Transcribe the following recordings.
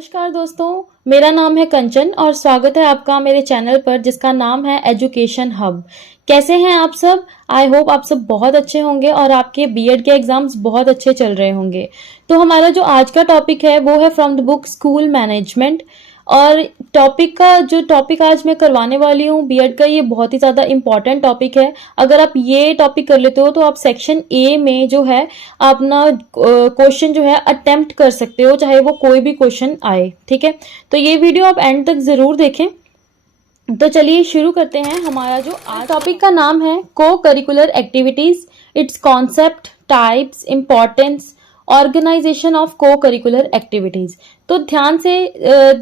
नमस्कार दोस्तों, मेरा नाम है कंचन और स्वागत है आपका मेरे चैनल पर जिसका नाम है एजुकेशन हब। कैसे हैं आप सब? आई होप आप सब बहुत अच्छे होंगे और आपके बीएड के एग्जाम्स बहुत अच्छे चल रहे होंगे। तो हमारा जो आज का टॉपिक है वो है from the book school management. और टॉपिक आज मैं करवाने वाली हूँ बीएड का, ये बहुत ही ज़्यादा इम्पॉर्टेंट टॉपिक है। अगर आप ये टॉपिक कर लेते हो तो आप सेक्शन ए में जो है अपना क्वेश्चन जो है अटेम्प्ट कर सकते हो, चाहे वो कोई भी क्वेश्चन आए। ठीक है, तो ये वीडियो आप एंड तक ज़रूर देखें। तो चलिए शुरू करते हैं। हमारा जो आज टॉपिक का नाम है cocurricular activities, its concept, types, importance, organisation of cocurricular activities. तो ध्यान से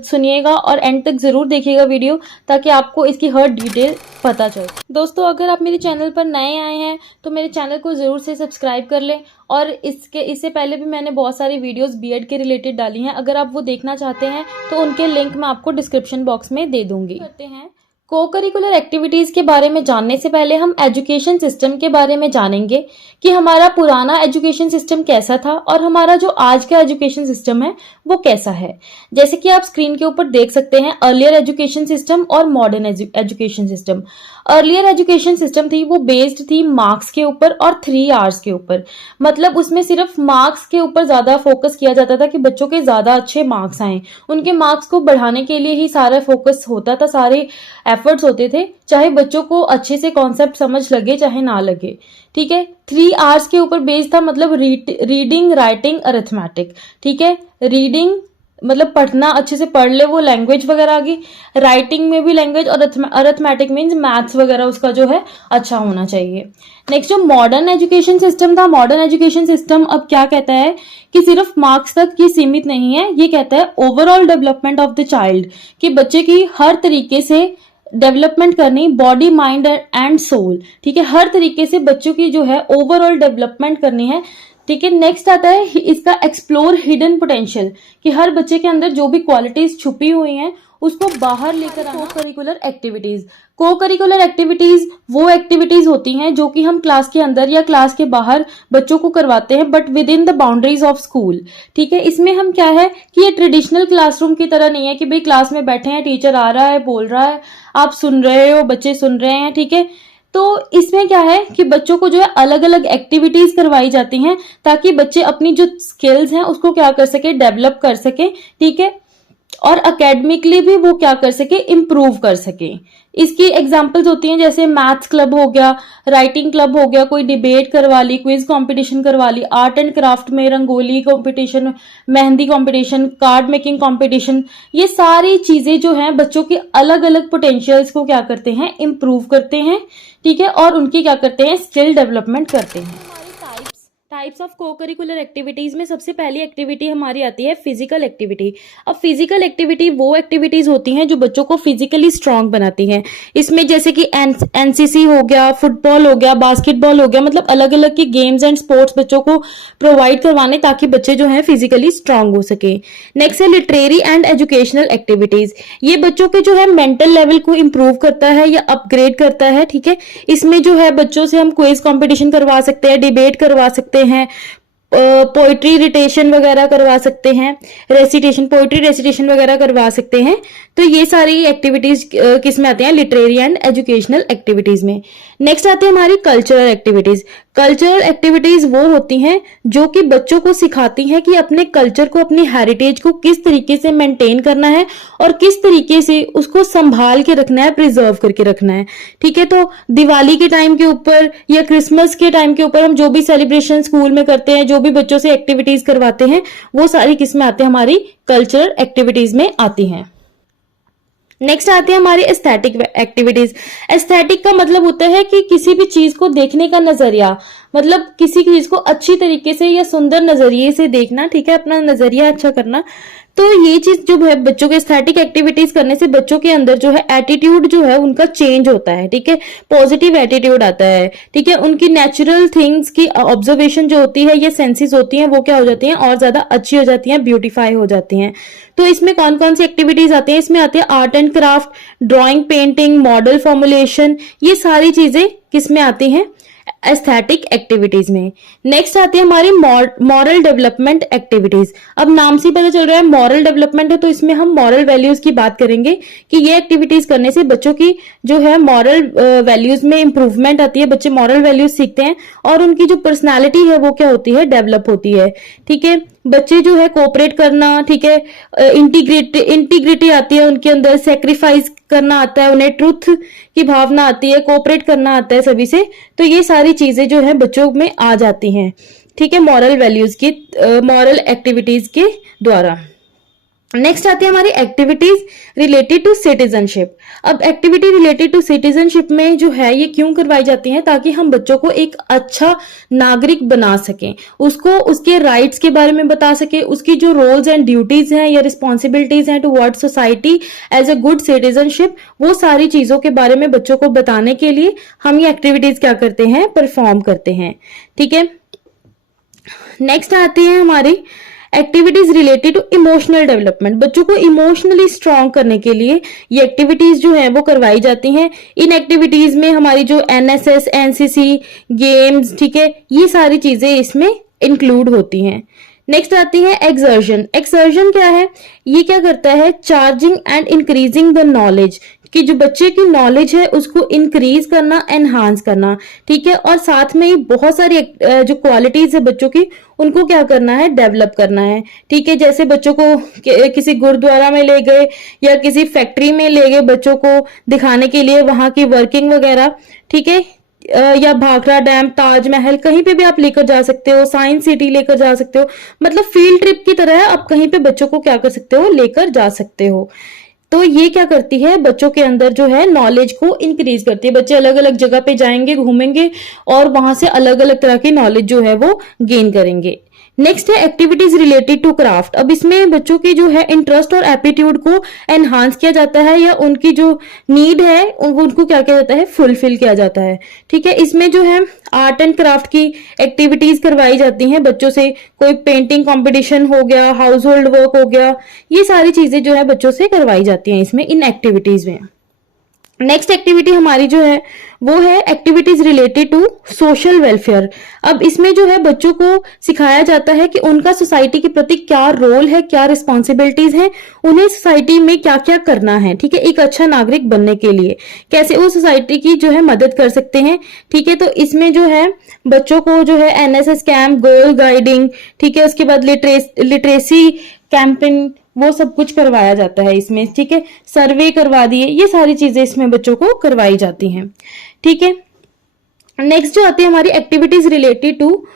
सुनिएगा और एंड तक जरूर देखिएगा वीडियो, ताकि आपको इसकी हर डिटेल पता चले। दोस्तों, अगर आप मेरे चैनल पर नए आए हैं तो मेरे चैनल को जरूर से सब्सक्राइब कर लें। और इससे पहले भी मैंने बहुत सारी वीडियोस बीएड के रिलेटेड डाली हैं, अगर आप वो देखना चाहते हैं तो उनके लिंक मैं आपको डिस्क्रिप्शन बॉक्स में दे दूंगी। करते हैं को करिकुलर एक्टिविटीज के बारे में जानने से पहले हम एजुकेशन सिस्टम के बारे में जानेंगे कि हमारा पुराना एजुकेशन सिस्टम कैसा था और हमारा जो आज का एजुकेशन सिस्टम है वो कैसा है। जैसे कि आप स्क्रीन के ऊपर देख सकते हैं अर्लियर एजुकेशन सिस्टम और modern education system. Earlier education system थी वो बेस्ड थी मार्क्स के ऊपर और 3 आवर्स के ऊपर। मतलब उसमें सिर्फ मार्क्स के ऊपर ज्यादा फोकस किया जाता था कि बच्चों के ज्यादा अच्छे मार्क्स आए। उनके मार्क्स को बढ़ाने के लिए ही सारा फोकस होता था, सारे एफर्ट्स होते थे, चाहे बच्चों को अच्छे से कॉन्सेप्ट समझ लगे चाहे ना लगे। ठीक है, 3 आवर्स के ऊपर बेस्ड था, मतलब रीडिंग, राइटिंग, अरिथमेटिक। ठीक है, रीडिंग मतलब पढ़ना अच्छे से पढ़ ले, वो लैंग्वेज वगैरह आ गई। राइटिंग में भी लैंग्वेज और अरिथमेटिक मीन्स मैथ्स वगैरह उसका जो है अच्छा होना चाहिए। नेक्स्ट जो मॉडर्न एजुकेशन सिस्टम था, मॉडर्न एजुकेशन सिस्टम अब क्या कहता है कि सिर्फ मार्क्स तक ये सीमित नहीं है, ये कहता है overall development of the child, कि बच्चे की हर तरीके से डेवलपमेंट करनी, बॉडी, माइंड एंड सोल। ठीक है, हर तरीके से बच्चों की जो है ओवरऑल डेवलपमेंट करनी है। ठीक है, नेक्स्ट आता है इसका एक्सप्लोर हिडन पोटेंशियल, कि हर बच्चे के अंदर जो भी क्वालिटीज छुपी हुई हैं उसको बाहर लेकर आना। को करिकुलर एक्टिविटीज, को करिकुलर एक्टिविटीज वो एक्टिविटीज होती हैं जो कि हम क्लास के अंदर या क्लास के बाहर बच्चों को करवाते हैं, but with in the boundaries of school. ठीक है, इसमें हम क्या है कि ये ट्रेडिशनल क्लासरूम की तरह नहीं है कि भाई क्लास में बैठे हैं, टीचर आ रहा है, बोल रहा है, आप सुन रहे हो, बच्चे सुन रहे हैं। ठीक है, तो इसमें क्या है कि बच्चों को जो है अलग अलग एक्टिविटीज करवाई जाती हैं, ताकि बच्चे अपनी जो स्किल्स हैं उसको क्या कर सके, डेवलप कर सके। ठीक है, और एकेडमिकली भी वो क्या कर सके, इम्प्रूव कर सके। इसकी एग्जांपल्स होती हैं जैसे मैथ्स क्लब हो गया, राइटिंग क्लब हो गया, कोई डिबेट करवा ली, क्विज कंपटीशन करवा ली, आर्ट एंड क्राफ्ट में rangoli competition, mehndi competition, card making competition. ये सारी चीजें जो हैं बच्चों की अलग अलग पोटेंशियल्स को क्या करते हैं, इम्प्रूव करते हैं। ठीक है, और उनकी क्या करते हैं, स्किल डेवलपमेंट करते हैं। Types of cocurricular activities में सबसे पहली एक्टिविटी हमारी आती है फिजिकल एक्टिविटी। अब फिजिकल एक्टिविटी वो एक्टिविटीज होती हैं जो बच्चों को फिजिकली स्ट्रांग बनाती हैं। इसमें जैसे कि एनसीसी हो गया, फुटबॉल हो गया, बास्केटबॉल हो गया, मतलब अलग अलग की गेम्स एंड स्पोर्ट्स बच्चों को प्रोवाइड करवाने, ताकि बच्चे जो है फिजिकली स्ट्रांग हो सके। नेक्स्ट है लिटरेरी एंड एजुकेशनल एक्टिविटीज। ये बच्चों के जो है मेंटल लेवल को इम्प्रूव करता है या अपग्रेड करता है। ठीक है, इसमें जो है बच्चों से हम क्विज कॉम्पिटिशन करवा सकते हैं, डिबेट करवा सकते हैं, पोइट्री रिटेशन वगैरह करवा सकते हैं, रेसिटेशन, पोइट्री रेसिटेशन वगैरह करवा सकते हैं। तो ये सारी एक्टिविटीज किस में आती हैं, लिटरेरी एंड एजुकेशनल एक्टिविटीज में। नेक्स्ट आती है हमारी कल्चरल एक्टिविटीज। कल्चरल एक्टिविटीज वो होती हैं जो कि बच्चों को सिखाती हैं कि अपने कल्चर को, अपनी हेरिटेज को किस तरीके से मेंटेन करना है और किस तरीके से उसको संभाल के रखना है, प्रिजर्व करके रखना है। ठीक है, तो दिवाली के टाइम के ऊपर या क्रिसमस के टाइम के ऊपर हम जो भी सेलिब्रेशन स्कूल में करते हैं, जो भी बच्चों से एक्टिविटीज करवाते हैं, वो सारी किसमें आते हैं, हमारी कल्चरल एक्टिविटीज में आती हैं। नेक्स्ट आती है हमारी एस्थेटिक एक्टिविटीज। एस्थेटिक का मतलब होता है कि किसी भी चीज को देखने का नजरिया, मतलब किसी चीज को अच्छी तरीके से या सुंदर नजरिए से देखना। ठीक है, अपना नजरिया अच्छा करना। तो ये चीज जो है बच्चों के एस्थेटिक एक्टिविटीज करने से बच्चों के अंदर जो है एटीट्यूड जो है उनका चेंज होता है। ठीक है, पॉजिटिव एटीट्यूड आता है। ठीक है, उनकी नेचुरल थिंग्स की ऑब्जर्वेशन जो होती है या सेंसेस होती हैं वो क्या हो जाती हैं, और ज्यादा अच्छी हो जाती हैं, ब्यूटीफाई हो जाती हैं। तो इसमें कौन कौन सी एक्टिविटीज आती हैं, इसमें आती है art and craft, drawing, painting, model formulation. ये सारी चीजें किसमें आती हैं, एस्थेटिक एक्टिविटीज में। नेक्स्ट आती है हमारी मॉरल डेवलपमेंट एक्टिविटीज। अब नाम से पता चल रहा है मॉरल डेवलपमेंट है, तो इसमें हम मॉरल वैल्यूज की बात करेंगे कि ये एक्टिविटीज करने से बच्चों की जो है मॉरल वैल्यूज में इंप्रूवमेंट आती है, बच्चे मॉरल वैल्यूज सीखते हैं और उनकी जो पर्सनैलिटी है वो क्या होती है, डेवलप होती है। ठीक है, बच्चे जो है कोऑपरेट करना, ठीक है, इंटीग्रिटी आती है उनके अंदर, सेक्रीफाइस करना आता है उन्हें, ट्रुथ की भावना आती है, कोऑपरेट करना आता है सभी से। तो ये सारी चीजें जो है बच्चों में आ जाती हैं, ठीक है, मॉरल वैल्यूज की, मॉरल एक्टिविटीज के द्वारा। नेक्स्ट आती है हमारी एक्टिविटीज रिलेटेड टू सिटीजनशिप। अब एक्टिविटी रिलेटेड टू सिटीजनशिप में जो है ये क्यों करवाई जाती है, ताकि हम बच्चों को एक अच्छा नागरिक बना सकें, उसको उसके राइट्स के बारे में बता सके, उसकी जो रोल्स एंड ड्यूटीज हैं या रिस्पॉन्सिबिलिटीज हैं toward society as a good citizenship, वो सारी चीजों के बारे में बच्चों को बताने के लिए हम ये एक्टिविटीज क्या करते हैं, परफॉर्म करते हैं। ठीक है, नेक्स्ट आती है हमारी activities related to emotional development. बच्चों को इमोशनली स्ट्रांग करने के लिए ये एक्टिविटीज जो है वो करवाई जाती हैं। इन एक्टिविटीज में हमारी जो एनएसएस, एनसीसी, गेम्स, ठीक है, ये सारी चीजें इसमें इंक्लूड होती हैं। नेक्स्ट आती है एक्सर्जन। एक्सर्जन क्या है, ये क्या करता है, charging and increasing the knowledge, कि जो बच्चे की नॉलेज है उसको इंक्रीज करना, एनहांस करना। ठीक है, और साथ में ही बहुत सारी जो क्वालिटीज है बच्चों की, उनको क्या करना है, डेवलप करना है। ठीक है, जैसे बच्चों को किसी गुरुद्वारा में ले गए या किसी फैक्ट्री में ले गए बच्चों को दिखाने के लिए वहां की वर्किंग वगैरह, ठीक है, या भाखड़ा डैम, ताजमहल, कहीं पे भी आप लेकर जा सकते हो, साइंस सिटी लेकर जा सकते हो, मतलब फील्ड ट्रिप की तरह आप कहीं पे बच्चों को क्या कर सकते हो, लेकर जा सकते हो। तो ये क्या करती है, बच्चों के अंदर जो है नॉलेज को इंक्रीज करती है। बच्चे अलग अलग जगह पे जाएंगे, घूमेंगे और वहां से अलग अलग तरह की नॉलेज जो है वो गेन करेंगे। नेक्स्ट है एक्टिविटीज रिलेटेड टू क्राफ्ट। अब इसमें बच्चों की जो है इंटरेस्ट और एप्टीट्यूड को एनहांस किया जाता है, या उनकी जो नीड है उनको क्या किया जाता है, फुलफिल किया जाता है। ठीक है, इसमें जो है आर्ट एंड क्राफ्ट की एक्टिविटीज करवाई जाती हैं बच्चों से, कोई पेंटिंग कंपटीशन हो गया, हाउस होल्ड वर्क हो गया, ये सारी चीजें जो है बच्चों से करवाई जाती हैं इसमें, इन एक्टिविटीज में। नेक्स्ट एक्टिविटी हमारी जो है वो है activities related to social welfare. अब इसमें जो है बच्चों को सिखाया जाता है कि उनका सोसाइटी के प्रति क्या रोल है, क्या रिस्पॉन्सिबिलिटीज हैं, उन्हें सोसाइटी में क्या क्या करना है। ठीक है, एक अच्छा नागरिक बनने के लिए कैसे वो सोसाइटी की जो है मदद कर सकते हैं। ठीक है, तो इसमें जो है बच्चों को जो है एनएसएस कैंप, गर्ल गाइडिंग, ठीक है, उसके बाद लिटरेसी कैंपेन, वो सब कुछ करवाया जाता है इसमें। ठीक है, सर्वे करवा दिए, ये सारी चीजें इसमें बच्चों को करवाई जाती हैं। ठीक है, नेक्स्ट जो आती है हमारी activities related to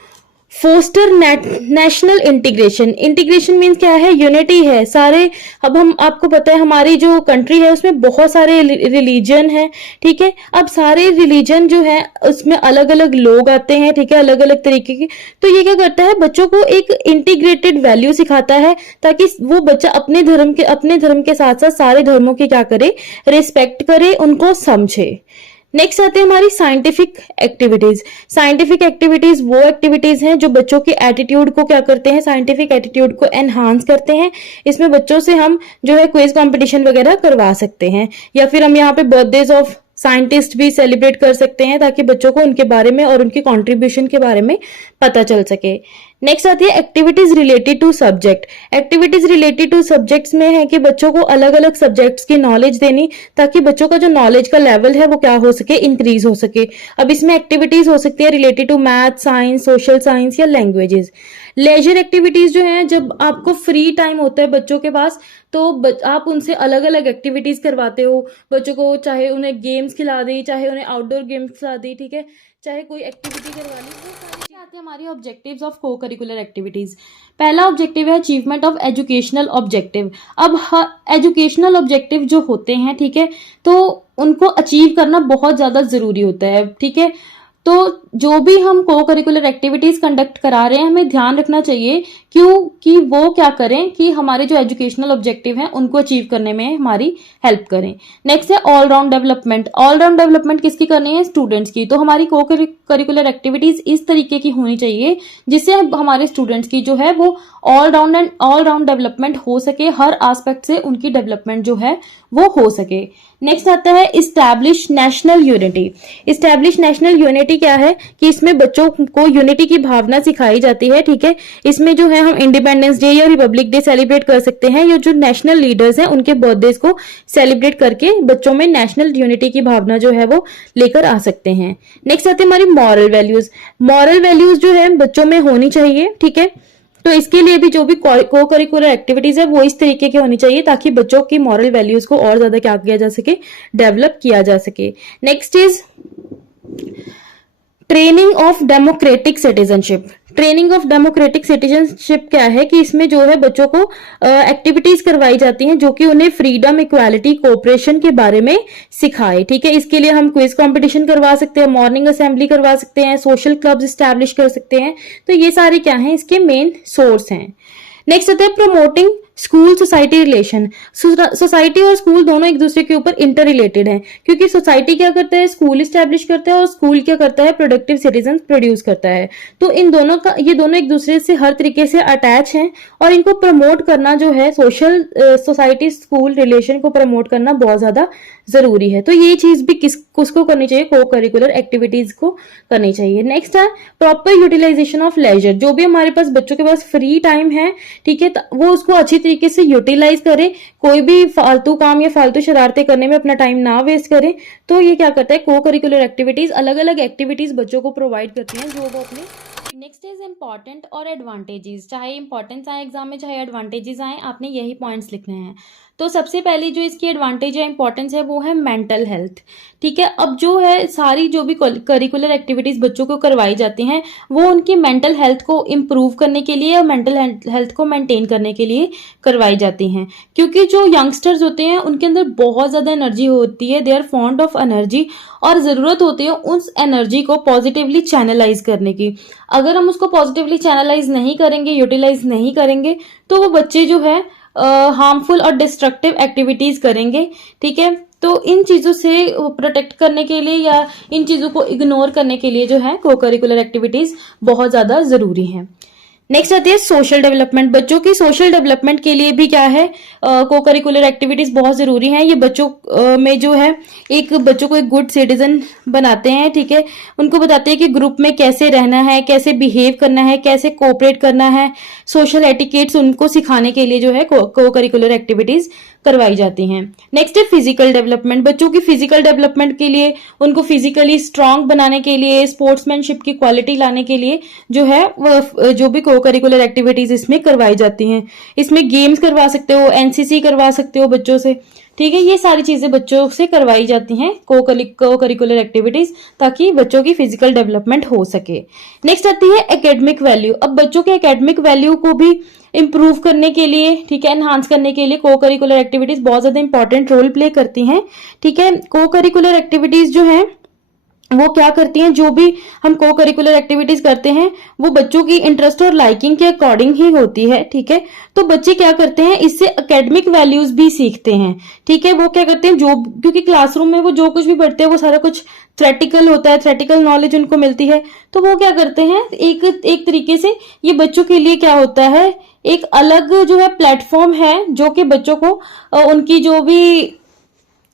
foster national integration. Integration means क्या है, यूनिटी है सारे। अब हम, आपको पता है हमारी जो कंट्री है उसमें बहुत सारे रिलीजन है। ठीक है, अब सारे रिलीजन जो है उसमें अलग अलग लोग आते हैं, ठीक है, अलग अलग तरीके के। तो ये क्या करता है, बच्चों को एक इंटीग्रेटेड वैल्यू सिखाता है, ताकि वो बच्चा अपने धर्म के साथ साथ सारे धर्मों की क्या करे, रिस्पेक्ट करे, उनको समझे। नेक्स्ट आते हैं हमारी साइंटिफिक एक्टिविटीज। साइंटिफिक एक्टिविटीज वो एक्टिविटीज हैं जो बच्चों के एटीट्यूड को क्या करते हैं, साइंटिफिक एटीट्यूड को एनहांस करते हैं। इसमें बच्चों से हम जो है क्विज कंपटीशन वगैरह करवा सकते हैं, या फिर हम यहाँ पे बर्थडेज ऑफ साइंटिस्ट भी सेलिब्रेट कर सकते हैं, ताकि बच्चों को उनके बारे में और उनके कंट्रीब्यूशन के बारे में पता चल सके। नेक्स्ट आती है activities related to subject. Activities related to subjects में है कि बच्चों को अलग अलग सब्जेक्ट्स की नॉलेज देनी, ताकि बच्चों का जो नॉलेज का लेवल है वो क्या हो सके, इंक्रीज हो सके। अब इसमें एक्टिविटीज हो सकती है related to math, science, social science या लैंग्वेजेस। लेजर एक्टिविटीज जो है, जब आपको फ्री टाइम होता है बच्चों के पास, तो आप उनसे अलग अलग एक्टिविटीज करवाते हो बच्चों को, चाहे उन्हें गेम्स खिला दी, चाहे उन्हें आउटडोर गेम्स खिला दी, ठीक है, चाहे कोई एक्टिविटी करवा ली। वो सारी आती है हमारी objectives of cocurricular activities. पहला ऑब्जेक्टिव है अचीवमेंट ऑफ एजुकेशनल ऑब्जेक्टिव। अब एजुकेशनल ऑब्जेक्टिव जो होते हैं, ठीक है, तो उनको अचीव करना बहुत ज्यादा जरूरी होता है। ठीक है, तो जो भी हम को करिकुलर एक्टिविटीज कंडक्ट करा रहे हैं, हमें ध्यान रखना चाहिए कि वो क्या करें कि हमारे जो एजुकेशनल ऑब्जेक्टिव हैं उनको अचीव करने में हमारी हेल्प करें। नेक्स्ट है all round development. All round development किसकी करनी है, स्टूडेंट्स की। तो हमारी को करिकुलर एक्टिविटीज इस तरीके की होनी चाहिए जिससे हमारे स्टूडेंट्स की जो है वो ऑल राउंड डेवलपमेंट हो सके, हर एस्पेक्ट से उनकी डेवलपमेंट जो है वो हो सके। नेक्स्ट आता है establish national unity. Establish national unity activity क्या है कि इसमें बच्चों को यूनिटी की भावना सिखाई जाती है, ठीक है। इसमें जो है हम इंडिपेंडेंस डे या रिपब्लिक डे सेलिब्रेट कर सकते हैं, या जो नेशनल लीडर्स हैं उनके बर्थडेज को सेलिब्रेट करके बच्चों में नेशनल यूनिटी की भावना जो है वो लेकर आ सकते हैं। नेक्स्ट आती है हमारी मॉरल वैल्यूज। मॉरल वैल्यूज जो है बच्चों में होनी चाहिए, ठीक है। तो इसके लिए भी जो भी को करिकुलर एक्टिविटीज है वो इस तरीके की होनी चाहिए ताकि बच्चों की मॉरल वैल्यूज को और ज्यादा क्या किया जा सके, डेवलप किया जा सके। Next is training of democratic citizenship. Training of democratic citizenship क्या है कि इसमें जो है बच्चों को एक्टिविटीज करवाई जाती हैं जो कि उन्हें फ्रीडम, इक्वालिटी, कोऑपरेशन के बारे में सिखाए, ठीक है। इसके लिए हम क्विज कंपटीशन करवा सकते हैं, मॉर्निंग असेंबली करवा सकते हैं, सोशल क्लब्स स्टैब्लिश कर सकते हैं। तो ये सारे क्या हैं, इसके मेन सोर्स हैं। नेक्स्ट आता है promoting school society relation. Society और स्कूल दोनों एक दूसरे के ऊपर इंटर रिलेटेड हैं, क्योंकि सोसाइटी क्या करता है, स्कूल स्टैब्लिश करता है, और स्कूल क्या करता है, प्रोडक्टिव सिटीजन प्रोड्यूस करता है। तो इन दोनों का, ये दोनों एक दूसरे से हर तरीके से अटैच हैं, और इनको प्रमोट करना जो है, सोशल सोसाइटी स्कूल रिलेशन को प्रमोट करना बहुत ज्यादा जरूरी है। तो ये चीज भी किसको करनी चाहिए, को करिकुलर एक्टिविटीज को करनी चाहिए। नेक्स्ट है प्रॉपर यूटिलाइजेशन ऑफ लेजर। जो भी हमारे पास बच्चों के पास फ्री टाइम है, ठीक है, वो उसको अच्छी तरीके से यूटिलाइज करें, कोई भी फालतू काम या फालतू शरारतें करने में अपना टाइम ना वेस्ट करें। तो ये क्या करता है, को करिकुलर एक्टिविटीज, अलग अलग एक्टिविटीज बच्चों को प्रोवाइड करती हैं जो वो अपने। नेक्स्ट इज इंपॉर्टेंट और एडवांटेजेस। चाहे इंपॉर्टेंस आए एग्जाम में, चाहे एडवांटेजेस आए, आपने यही पॉइंट्स लिखने हैं। तो सबसे पहली जो इसकी एडवांटेज या इंपॉर्टेंस है वो है मेंटल हेल्थ, ठीक है। अब जो है सारी जो भी करिकुलर एक्टिविटीज बच्चों को करवाई जाती हैं वो उनकी मेंटल हेल्थ को इम्प्रूव करने के लिए और मेंटल हेल्थ को मेंटेन करने के लिए करवाई जाती हैं, क्योंकि जो यंगस्टर्स होते हैं उनके अंदर बहुत ज्यादा एनर्जी होती है, they are fond of energy, और जरूरत होती है उस एनर्जी को पॉजिटिवली चैनलाइज करने की। अगर हम उसको पॉजिटिवली चैनलाइज नहीं करेंगे, यूटिलाइज नहीं करेंगे, तो वो बच्चे जो है हार्मफुल और डिस्ट्रक्टिव एक्टिविटीज करेंगे, ठीक है। तो इन चीजों से प्रोटेक्ट करने के लिए या इन चीजों को इग्नोर करने के लिए जो है को करिकुलर एक्टिविटीज बहुत ज्यादा जरूरी है। नेक्स्ट आती है सोशल डेवलपमेंट। बच्चों की सोशल डेवलपमेंट के लिए भी क्या है, को करिकुलर एक्टिविटीज बहुत जरूरी हैं। ये बच्चों में जो है एक बच्चों को एक गुड सिटीजन बनाते हैं, ठीक है। उनको बताते हैं कि ग्रुप में कैसे रहना है, कैसे बिहेव करना है, कैसे कोऑपरेट करना है, सोशल एटिकेट्स उनको सिखाने के लिए जो है को करिकुलर एक्टिविटीज करवाई जाती हैं। नेक्स्ट है फिजिकल डेवलपमेंट। बच्चों की फिजिकल डेवलपमेंट के लिए, उनको फिजिकली स्ट्रांग बनाने के लिए, स्पोर्ट्समैनशिप की क्वालिटी लाने के लिए जो है जो भी को करिकुलर एक्टिविटीज इसमें करवाई जाती हैं। इसमें गेम्स करवा सकते हो, एनसीसी करवा सकते हो बच्चों से, ठीक है। ये सारी चीजें बच्चों से करवाई जाती हैं को करिकुलर एक्टिविटीज, ताकि बच्चों की फिजिकल डेवलपमेंट हो सके। नेक्स्ट आती है एकेडमिक वैल्यू। अब बच्चों के एकेडमिक वैल्यू को भी इंप्रूव करने के लिए, ठीक है, एनहांस करने के लिए को करिकुलर एक्टिविटीज बहुत ज्यादा इंपॉर्टेंट रोल प्ले करती हैं, ठीक है। को करिकुलर एक्टिविटीज जो है वो क्या करती हैं, जो भी हम को करिकुलर एक्टिविटीज करते हैं वो बच्चों की इंटरेस्ट और लाइकिंग के अकॉर्डिंग ही होती है, ठीक है। तो बच्चे क्या करते हैं, इससे एकेडमिक वैल्यूज भी सीखते हैं, ठीक है। वो क्या करते हैं, जो क्योंकि क्लासरूम में वो जो कुछ भी पढ़ते हैं वो सारा कुछ थ्योरेटिकल होता है, थ्योरेटिकल नॉलेज उनको मिलती है। तो वो क्या करते हैं, एक तरीके से ये बच्चों के लिए क्या होता है, एक अलग जो है प्लेटफॉर्म है जो कि बच्चों को उनकी जो भी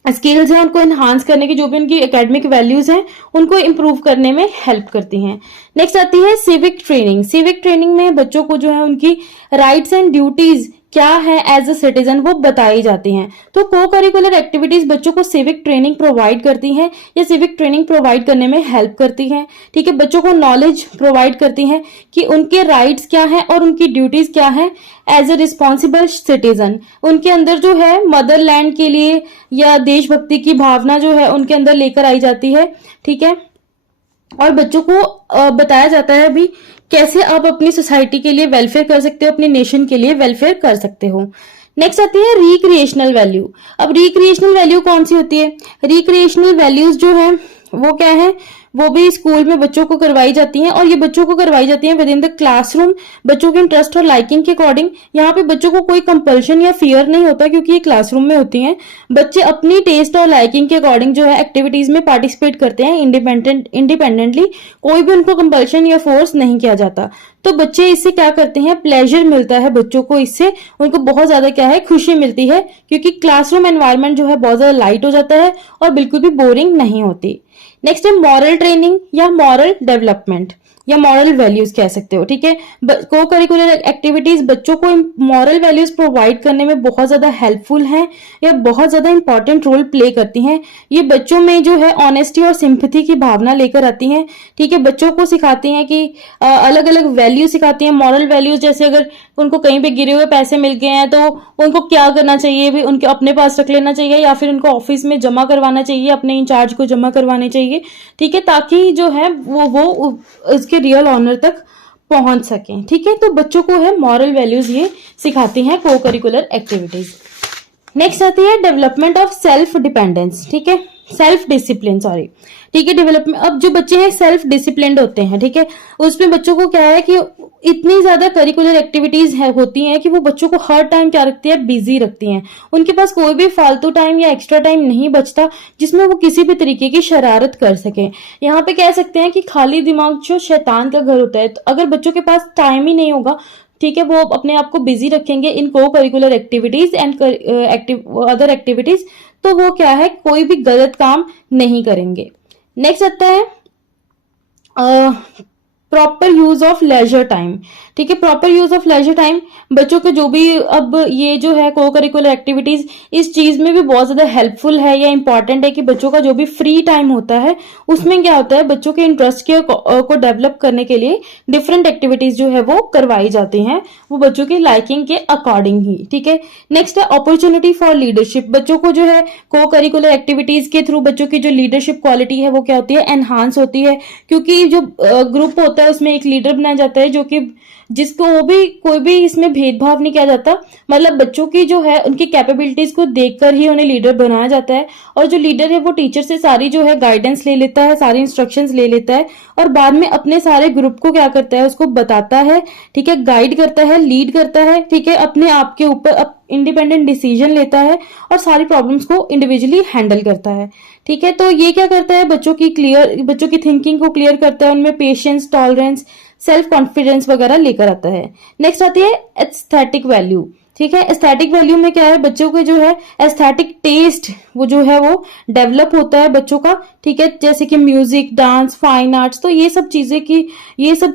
स्किल्स हैं उनको एनहांस करने की, जो भी उनकी एकेडमिक वैल्यूज हैं उनको इंप्रूव करने में हेल्प करती हैं। नेक्स्ट आती है सिविक ट्रेनिंग। सिविक ट्रेनिंग में बच्चों को जो है उनकी राइट्स एंड ड्यूटीज क्या है एज अ सिटीजन वो बताई जाती हैं। तो को करिकुलर एक्टिविटीज बच्चों को सिविक ट्रेनिंग प्रोवाइड करती हैं या सिविक ट्रेनिंग प्रोवाइड करने में हेल्प करती हैं, ठीक है। बच्चों को नॉलेज प्रोवाइड करती हैं कि उनके राइट्स क्या हैं और उनकी ड्यूटीज क्या हैं एज अ रिस्पॉन्सिबल सिटीजन। उनके अंदर जो है मदरलैंड के लिए या देशभक्ति की भावना जो है उनके अंदर लेकर आई जाती है, ठीक है। और बच्चों को बताया जाता है भी कैसे आप अपनी सोसाइटी के लिए वेलफेयर कर सकते हो, अपने नेशन के लिए वेलफेयर कर सकते हो। नेक्स्ट आती है रिक्रिएशनल वैल्यू। अब रिक्रिएशनल वैल्यू कौन सी होती है, रिक्रिएशनल वैल्यूज जो है वो क्या है, वो भी स्कूल में बच्चों को करवाई जाती हैं, और ये बच्चों को करवाई जाती हैं विद इन द क्लासरूम, बच्चों के इंटरेस्ट और लाइकिंग के अकॉर्डिंग। यहाँ पे बच्चों को कोई कंपल्शन या फियर नहीं होता, क्योंकि ये क्लासरूम में होती हैं। बच्चे अपनी टेस्ट और लाइकिंग के अकॉर्डिंग जो है एक्टिविटीज में पार्टिसिपेट करते हैं इंडिपेंडेंटली। कोई भी उनको कंपल्शन या फोर्स नहीं किया जाता। तो बच्चे इससे क्या करते हैं, प्लेजर मिलता है बच्चों को, इससे उनको बहुत ज्यादा क्या है, खुशी मिलती है, क्योंकि क्लासरूम एनवायरनमेंट जो है बहुत ज्यादा लाइट हो जाता है और बिल्कुल भी बोरिंग नहीं होती। नेक्स्ट है मॉरल ट्रेनिंग या मॉरल डेवलपमेंट या मॉरल वैल्यूज कह सकते हो, ठीक है। को करिकुलर एक्टिविटीज बच्चों को मॉरल वैल्यूज प्रोवाइड करने में बहुत ज्यादा हेल्पफुल हैं या बहुत ज्यादा इंपॉर्टेंट रोल प्ले करती हैं। ये बच्चों में जो है ऑनेस्टी और सिंपैथी की भावना लेकर आती हैं, ठीक है। बच्चों को सिखाती हैं कि अलग अलग वैल्यूज सिखाती हैं, मॉरल वैल्यूज, जैसे अगर उनको कहीं पे गिरे हुए पैसे मिल गए हैं तो उनको क्या करना चाहिए, भी उनके अपने पास रख लेना चाहिए या फिर उनको ऑफिस में जमा करवाना चाहिए, अपने इंचार्ज को जमा करवाने चाहिए, ठीक है, ताकि जो है वो उसके रियल ऑनर तक पहुंच सकें, ठीक है। तो बच्चों को है मॉरल वैल्यूज ये सिखाती हैं को करिकुलर एक्टिविटीज। नेक्स्ट आती है डेवलपमेंट ऑफ सेल्फ डिपेंडेंस, ठीक है, सेल्फ डिसिप्लिन, सॉरी, ठीक है, डेवलपमेंट। अब जो बच्चे हैं सेल्फ डिसिप्लिन्ड होते हैं, ठीक है, उसमें बच्चों को क्या है कि इतनी ज्यादा करिकुलर एक्टिविटीज होती हैं कि वो बच्चों को हर टाइम क्या रखती है, बिजी रखती हैं। उनके पास कोई भी फालतू टाइम या एक्स्ट्रा टाइम नहीं बचता जिसमें वो किसी भी तरीके की शरारत कर सके। यहाँ पे कह सकते हैं कि खाली दिमाग जो शैतान का घर होता है। तो अगर बच्चों के पास टाइम ही नहीं होगा, ठीक है, वो अपने आप को बिजी रखेंगे इन को curricular activities and other activities, तो वो क्या है, कोई भी गलत काम नहीं करेंगे। नेक्स्ट आता है proper use of leisure time, ठीक है। Proper use of leisure time बच्चों के जो भी, अब ये जो है को करिकुलर एक्टिविटीज इस चीज में भी बहुत ज्यादा हेल्पफुल है या इंपॉर्टेंट है कि बच्चों का जो भी फ्री टाइम होता है उसमें क्या होता है, बच्चों के इंटरेस्ट को डेवलप करने के लिए डिफरेंट एक्टिविटीज जो है वो करवाई जाती हैं, वो बच्चों की लाइकिंग के अकॉर्डिंग ही, ठीक है। नेक्स्ट है अपॉर्चुनिटी फॉर लीडरशिप। बच्चों को जो है को करिकुलर एक्टिविटीज के थ्रू बच्चों की जो लीडरशिप क्वालिटी है वो क्या होती है, एनहांस होती है, क्योंकि जो ग्रुप होता है उसमें एक लीडर बनाया जाता है जो कि जिसको वो भी कोई भी इसमें भेदभाव नहीं किया जाता, मतलब बच्चों की जो है उनकी कैपेबिलिटीज को देखकर ही उन्हें लीडर बनाया जाता है। और जो लीडर है वो टीचर से सारी जो है गाइडेंस ले लेता है, सारी इंस्ट्रक्शंस ले लेता है और बाद में अपने सारे ग्रुप को क्या करता है, उसको बताता है, ठीक है, गाइड करता है, लीड करता है, ठीक है, अपने आप के ऊपर इंडिपेंडेंट डिसीजन लेता है और सारी प्रॉब्लम्स को इंडिविजुअली हैंडल करता है, ठीक है। तो ये क्या करता है, बच्चों की थिंकिंग को क्लियर करता है, उनमें पेशेंस, टॉलरेंस, सेल्फ कॉन्फिडेंस वगैरह लेकर आता है। नेक्स्ट आती है एस्थेटिक वैल्यू, ठीक है। एस्थेटिक वैल्यू में क्या है, बच्चों के जो है एस्थेटिक टेस्ट वो जो है वो डेवलप होता है बच्चों का, ठीक है, जैसे कि म्यूजिक, डांस, फाइन आर्ट्स, तो ये सब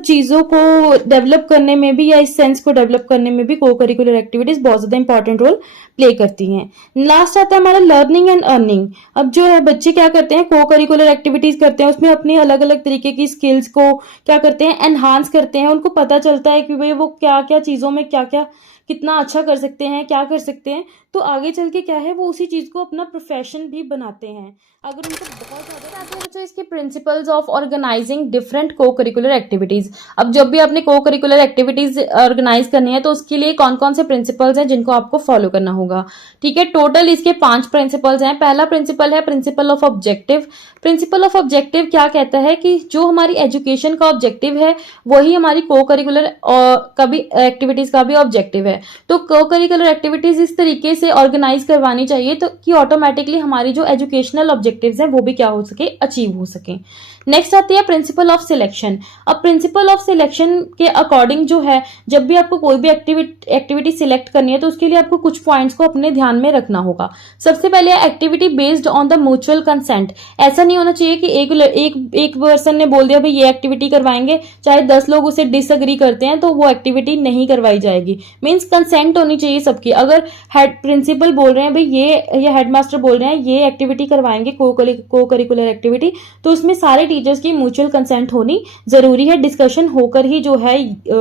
चीजों को डेवलप करने में भी या इस सेंस को डेवलप करने में भी को करिकुलर एक्टिविटीज बहुत ज्यादा इंपॉर्टेंट रोल प्ले करती हैं। लास्ट आता है हमारा लर्निंग एंड अर्निंग। अब जो है बच्चे क्या करते हैं, को करिकुलर एक्टिविटीज करते हैं, उसमें अपनी अलग अलग तरीके की स्किल्स को क्या करते हैं, एनहांस करते हैं। उनको पता चलता है कि भाई वो क्या क्या चीजों में क्या क्या कितना अच्छा कर सकते हैं, क्या कर सकते हैं, तो आगे चल के क्या है वो उसी चीज को अपना प्रोफेशन भी बनाते हैं अगर उनको बहुत ज्यादा आते हैं। बच्चों इसके प्रिंसिपल्स ऑफ ऑर्गेनाइजिंग डिफरेंट को करिकुलर एक्टिविटीज। अब जब भी आपने को करिकुलर एक्टिविटीज ऑर्गेनाइज करनी है तो उसके लिए कौन कौन से प्रिंसिपल्स हैं जिनको आपको फॉलो करना होगा, ठीक है। टोटल इसके 5 प्रिंसिपल्स हैं। पहला प्रिंसिपल है principle of objective. Principle of objective क्या कहता है कि जो हमारी एजुकेशन का ऑब्जेक्टिव है वही हमारी को करिकुलर का भी एक्टिविटीज का भी ऑब्जेक्टिव है। तो को करिकुलर एक्टिविटीज इस तरीके से ऑर्गेनाइज करवानी चाहिए तो कि ऑटोमेटिकली हमारी जो एजुकेशनल ऑब्जेक्टिव्स हैं वो भी क्या हो सके, अचीव हो सके। नेक्स्ट आती है प्रिंसिपल ऑफ सिलेक्शन। अब प्रिंसिपल ऑफ सिलेक्शन के अकॉर्डिंग जो है जब भी आपको कोई भी एक्टिविटी सिलेक्ट करनी है तो उसके लिए आपको कुछ पॉइंट्स को अपने ध्यान में रखना होगा। सबसे पहले activity based on the mutual consent. ऐसा नहीं होना चाहिए कि एक पर्सन ने बोल दिया भाई ये एक्टिविटी करवाएंगे, चाहे 10 लोग उसे डिसएग्री करते हैं तो वो एक्टिविटी नहीं करवाई जाएगी। मीन्स कंसेंट होनी चाहिए सबकी। अगर हेड प्रिंसिपल बोल रहे हैं भाई ये हेडमास्टर बोल रहे हैं ये एक्टिविटी करवाएंगे को करिकुलर एक्टिविटी, तो उसमें सारे टीचर्स की म्यूचुअल कंसेंट होनी जरूरी है। डिस्कशन होकर ही जो है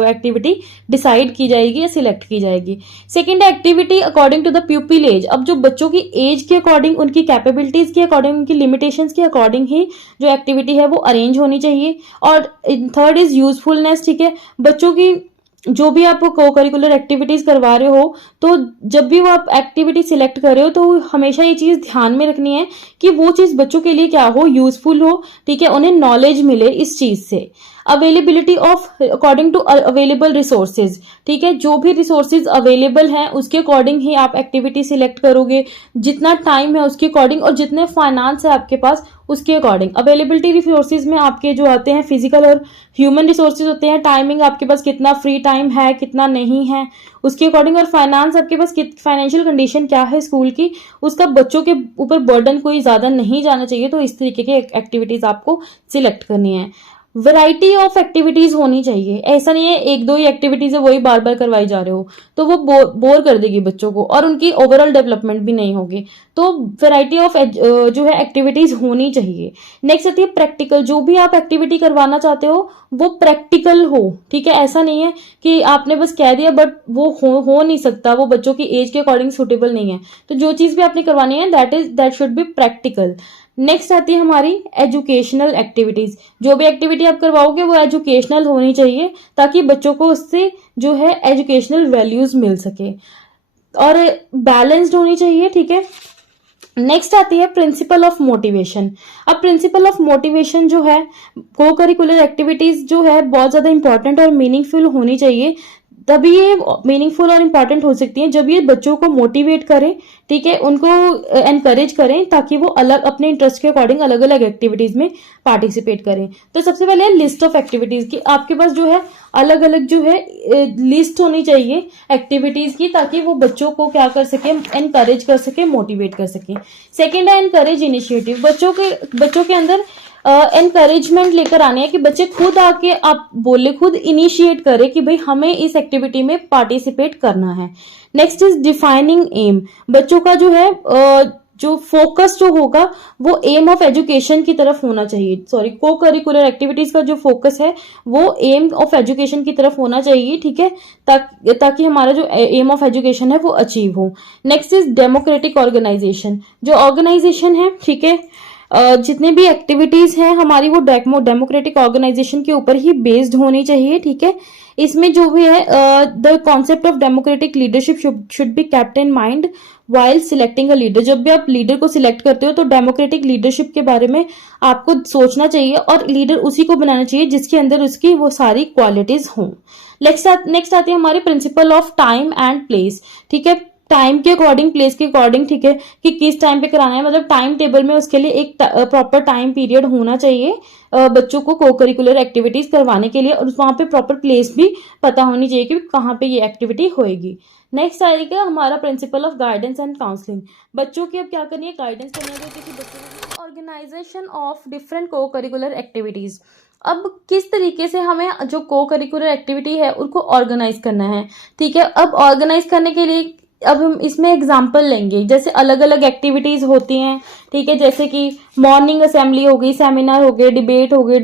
एक्टिविटी डिसाइड की जाएगी या सिलेक्ट की जाएगी। Second activity according to the pupil age. अब जो बच्चों की एज के अकॉर्डिंग, उनकी कैपेबिलिटीज के अकॉर्डिंग, उनकी लिमिटेशंस के अकॉर्डिंग ही जो एक्टिविटी है वो अरेंज होनी चाहिए। और थर्ड इज यूजफुलनेस, ठीक है। बच्चों की जो भी आप को करिकुलर एक्टिविटीज करवा रहे हो तो जब भी वो आप एक्टिविटी सिलेक्ट कर रहे हो तो हमेशा ये चीज ध्यान में रखनी है कि वो चीज बच्चों के लिए क्या हो, यूजफुल हो, ठीक है, उन्हें नॉलेज मिले इस चीज से। Availability of according to available resources, ठीक है, जो भी रिसोर्सेज अवेलेबल हैं उसके अकॉर्डिंग ही आप एक्टिविटी सिलेक्ट करोगे, जितना टाइम है उसके अकॉर्डिंग और जितने फाइनेंस है आपके पास उसके अकॉर्डिंग। अवेलेबिलिटी रिसोर्सेज में आपके जो आते हैं फिजिकल और ह्यूमन रिसोर्सेज होते हैं, टाइमिंग आपके पास कितना फ्री टाइम है कितना नहीं है उसके अकॉर्डिंग, और फाइनेंस आपके पास फाइनेंशियल कंडीशन क्या है स्कूल की, उसका बच्चों के ऊपर बर्डन कोई ज्यादा नहीं जाना चाहिए, तो इस तरीके की एक्टिविटीज आपको सिलेक्ट करनी है। वैरायटी ऑफ एक्टिविटीज होनी चाहिए, ऐसा नहीं है एक दो ही एक्टिविटीज है वही बार बार करवाई जा रहे हो तो वो बोर कर देगी बच्चों को और उनकी ओवरऑल डेवलपमेंट भी नहीं होगी। तो वैरायटी ऑफ जो है एक्टिविटीज होनी चाहिए। नेक्स्ट आती है प्रैक्टिकल, जो भी आप एक्टिविटी करवाना चाहते हो वो प्रैक्टिकल हो, ठीक है, ऐसा नहीं है कि आपने बस कह दिया बट वो हो नहीं सकता, वो बच्चों की एज के अकॉर्डिंग सुटेबल नहीं है। तो जो चीज भी आपने करवानी है that should be practical. Next आती है हमारी एजुकेशनल एक्टिविटीज, जो भी एक्टिविटी आप करवाओगे वो एजुकेशनल होनी चाहिए ताकि बच्चों को उससे जो है एजुकेशनल वैल्यूज मिल सके और बैलेंस्ड होनी चाहिए, ठीक है। नेक्स्ट आती है प्रिंसिपल ऑफ मोटिवेशन। अब प्रिंसिपल ऑफ मोटिवेशन जो है, को करिकुलर एक्टिविटीज जो है बहुत ज्यादा इंपॉर्टेंट और मीनिंगफुल होनी चाहिए, तभी ये मीनिंगफुल और इम्पॉर्टेंट हो सकती है जब ये बच्चों को मोटिवेट करें, ठीक है, उनको एनकरेज करें ताकि वो अलग अपने इंटरेस्ट के अकॉर्डिंग अलग अलग एक्टिविटीज में पार्टिसिपेट करें। तो सबसे पहले लिस्ट ऑफ एक्टिविटीज की आपके पास जो है अलग अलग जो है लिस्ट होनी चाहिए एक्टिविटीज की, ताकि वो बच्चों को क्या कर सके, एनकरेज कर सके, मोटिवेट कर सके। सेकेंड है एनकरेज इनिशिएटिव, बच्चों के अंदर एनकरेजमेंट लेकर आने हैं कि बच्चे खुद आके आप बोले, खुद इनिशिएट करें कि भाई हमें इस एक्टिविटी में पार्टिसिपेट करना है। नेक्स्ट इज डिफाइनिंग एम, बच्चों का जो है जो फोकस जो होगा वो एम ऑफ एजुकेशन की तरफ होना चाहिए, सॉरी को करिकुलर एक्टिविटीज का जो फोकस है वो एम ऑफ एजुकेशन की तरफ होना चाहिए, ठीक है, ताकि हमारा जो एम ऑफ एजुकेशन है वो अचीव हो। नेक्स्ट इज डेमोक्रेटिक ऑर्गेनाइजेशन, जो ऑर्गेनाइजेशन है, ठीक है, जितने भी एक्टिविटीज हैं हमारी वो डेमोक्रेटिक ऑर्गेनाइजेशन के ऊपर ही बेस्ड होनी चाहिए, ठीक है। इसमें जो भी है the concept of democratic leadership should be kept in mind while selecting a leader. जब भी आप लीडर को सिलेक्ट करते हो तो डेमोक्रेटिक लीडरशिप के बारे में आपको सोचना चाहिए और लीडर उसी को बनाना चाहिए जिसके अंदर उसकी वो सारी क्वालिटीज हों। नेक्स्ट आती है हमारे principle of time and place, ठीक है, टाइम के अकॉर्डिंग प्लेस के अकॉर्डिंग, ठीक है, कि किस टाइम पे कराना है, मतलब टाइम टेबल में उसके लिए एक प्रॉपर टाइम पीरियड होना चाहिए बच्चों को को करिकुलर एक्टिविटीज करवाने के लिए, और वहां पे प्रॉपर प्लेस भी पता होनी चाहिए कि कहाँ पे ये एक्टिविटी होएगी। नेक्स्ट आएगा हमारा principle of guidance and counselling, बच्चों की अब क्या करनी है, गाइडेंस करनी है कि बच्चों को ऑर्गेनाइजेशन ऑफ डिफरेंट को करिकुलर एक्टिविटीज। अब किस तरीके से हमें जो को करिकुलर एक्टिविटी है उनको ऑर्गेनाइज करना है, ठीक है। अब ऑर्गेनाइज करने के लिए अब हम इसमें एग्जाम्पल लेंगे, जैसे अलग अलग एक्टिविटीज होती हैं, ठीक है, जैसे कि मॉर्निंग असेंबली हो गई, सेमिनार हो गए, डिबेट हो गई,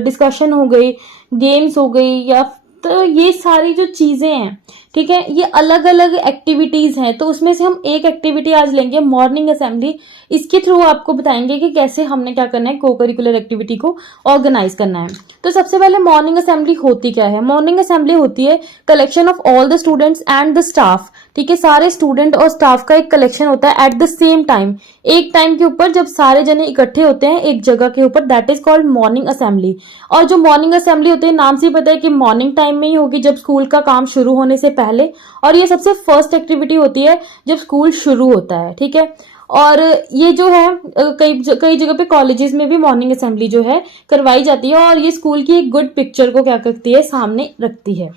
डिस्कशन हो गई, गेम्स हो गई, या तो ये सारी जो चीजें हैं, ठीक है, ये अलग अलग एक्टिविटीज हैं। तो उसमें से हम एक एक्टिविटी आज लेंगे मॉर्निंग असेंबली, इसके थ्रू आपको बताएंगे कि कैसे हमने क्या करना है, को करिकुलर एक्टिविटी को ऑर्गेनाइज करना है। तो सबसे पहले मॉर्निंग असेंबली होती क्या है, मॉर्निंग असेंबली होती है collection of all the students and the staff, ठीक है, सारे स्टूडेंट और स्टाफ का एक कलेक्शन होता है एट द सेम टाइम, एक टाइम के ऊपर जब सारे जने इकट्ठे होते हैं एक जगह के ऊपर, that is called morning assembly. और जो मॉर्निंग असेंबली होती है नाम से ही पता है कि मॉर्निंग टाइम में ही होगी, जब स्कूल का काम शुरू होने से पहले, और ये सबसे फर्स्ट एक्टिविटी होती है जब स्कूल शुरू होता है, ठीक है। और ये जो है कई जगह पे कॉलेजेस में भी मॉर्निंग असेंबली जो है करवाई जाती है, और ये स्कूल की एक गुड पिक्चर को क्या करती है, सामने रखती है,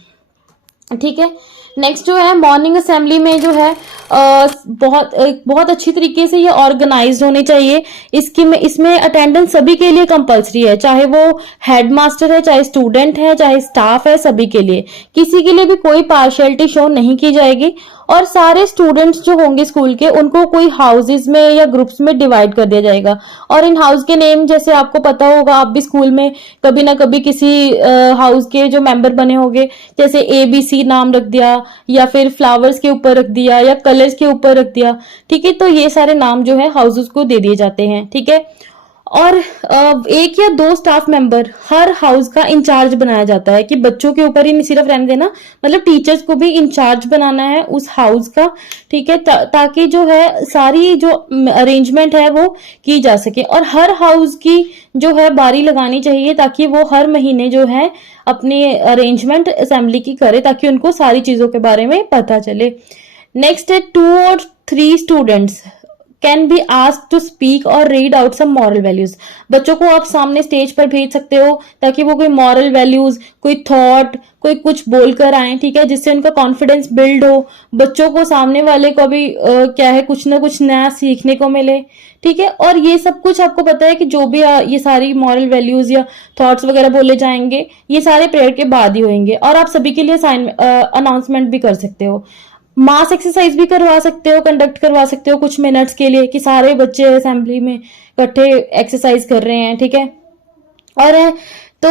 ठीक है। नेक्स्ट जो है मॉर्निंग असेंबली में जो है बहुत अच्छी तरीके से ये ऑर्गेनाइज होनी चाहिए। इसमें अटेंडेंस सभी के लिए कंपलसरी है, चाहे वो हेडमास्टर है, चाहे स्टूडेंट है, चाहे स्टाफ है, सभी के लिए, किसी के लिए भी कोई पार्शियलिटी शो नहीं की जाएगी। और सारे स्टूडेंट्स जो होंगे स्कूल के उनको कोई हाउसेज में या ग्रुप्स में डिवाइड कर दिया जाएगा, और इन हाउस के नेम जैसे आपको पता होगा, आप भी स्कूल में कभी ना कभी किसी हाउस के जो मेंबर बने होंगे, जैसे ABC नाम रख दिया, या फिर फ्लावर्स के ऊपर रख दिया, या कलर्स के ऊपर रख दिया, ठीक है। तो ये सारे नाम जो है हाउसेस को दे दिए जाते हैं, ठीक है। और एक या दो स्टाफ मेंबर हर हाउस का इंचार्ज बनाया जाता है कि बच्चों के ऊपर ही नहीं सिर्फ रहने देना, मतलब टीचर्स को भी इंचार्ज बनाना है उस हाउस का, ठीक है, ताकि जो है सारी जो अरेंजमेंट है वो की जा सके। और हर हाउस की जो है बारी लगानी चाहिए ताकि वो हर महीने जो है अपनी अरेंजमेंट असेंबली की करे, ताकि उनको सारी चीजों के बारे में पता चले। नेक्स्ट है 2 or 3 students can be ask to speak और read out some moral values. बच्चों को आप सामने स्टेज पर भेज सकते हो ताकि वो कोई मॉरल वैल्यूज, कोई थॉट, कोई कुछ बोलकर आए, ठीक है, जिससे उनका कॉन्फिडेंस बिल्ड हो, बच्चों को सामने वाले को भी क्या है कुछ ना कुछ नया सीखने को मिले, ठीक है। और ये सब कुछ आपको पता है कि जो भी ये सारी मॉरल वैल्यूज या थॉट्स वगैरह बोले जाएंगे ये सारे प्रेयर के बाद ही होंगे। और आप सभी के लिए अनाउंसमेंट भी कर सकते हो, मास एक्सरसाइज भी करवा सकते हो, कंडक्ट करवा सकते हो कुछ मिनट्स के लिए कि सारे बच्चे असेंबली में इकट्ठे एक्सरसाइज कर रहे हैं, ठीक है। और तो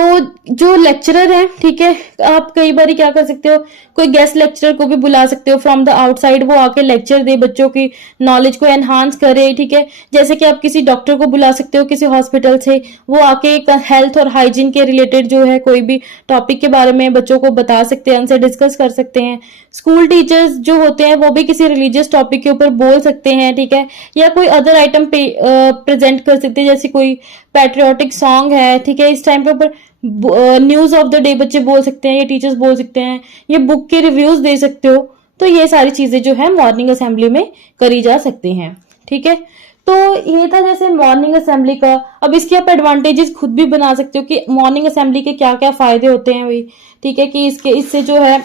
जो लेक्चरर है, ठीक है, आप कई बार क्या कर सकते हो, कोई गेस्ट लेक्चरर को भी बुला सकते हो फ्रॉम द आउटसाइड, वो आके लेक्चर दे, बच्चों की नॉलेज को एनहांस करे, ठीक है। जैसे कि आप किसी डॉक्टर को बुला सकते हो किसी हॉस्पिटल से, वो आके हेल्थ और हाइजीन के रिलेटेड जो है कोई भी टॉपिक के बारे में बच्चों को बता सकते हैं, उनसे डिस्कस कर सकते हैं। स्कूल टीचर्स जो होते हैं वो भी किसी रिलीजियस टॉपिक के ऊपर बोल सकते हैं, ठीक है, या कोई अदर आइटम पे प्रेजेंट कर सकते हैं, जैसे कोई पैट्रियोटिक सॉन्ग है, ठीक है, इस टाइम पे ऊपर न्यूज ऑफ द डे बच्चे बोल सकते हैं, ये टीचर्स बोल सकते हैं, ये बुक के रिव्यूज दे सकते हो। तो ये सारी चीजें जो है मॉर्निंग असेंबली में करी जा सकती हैं, ठीक है। तो ये था जैसे मॉर्निंग असेंबली का। अब इसके आप एडवांटेजेस खुद भी बना सकते हो कि मॉर्निंग असेंबली के क्या क्या फायदे होते हैं भाई, ठीक है, कि इससे जो है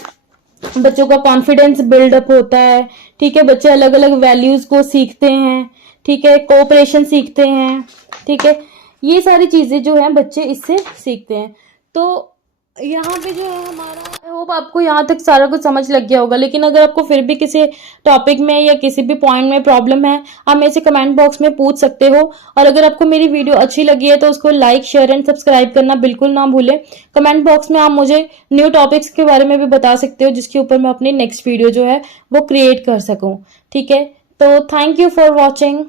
बच्चों का कॉन्फिडेंस बिल्डअप होता है, ठीक है, बच्चे अलग अलग वैल्यूज को सीखते हैं, ठीक है, कोऑपरेशन सीखते हैं, ठीक है, ये सारी चीजें जो है बच्चे इससे सीखते हैं। तो यहाँ पे जो है हमारा, आई होप आपको यहाँ तक सारा कुछ समझ लग गया होगा। लेकिन अगर आपको फिर भी किसी टॉपिक में या किसी भी पॉइंट में प्रॉब्लम है, आप मेरे से कमेंट बॉक्स में पूछ सकते हो। और अगर आपको मेरी वीडियो अच्छी लगी है तो उसको लाइक, शेयर एंड सब्सक्राइब करना बिल्कुल ना भूलें। कमेंट बॉक्स में आप मुझे न्यू टॉपिक्स के बारे में भी बता सकते हो जिसके ऊपर मैं अपनी नेक्स्ट वीडियो जो है वो क्रिएट कर सकूं, ठीक है। तो थैंक यू फॉर वॉचिंग।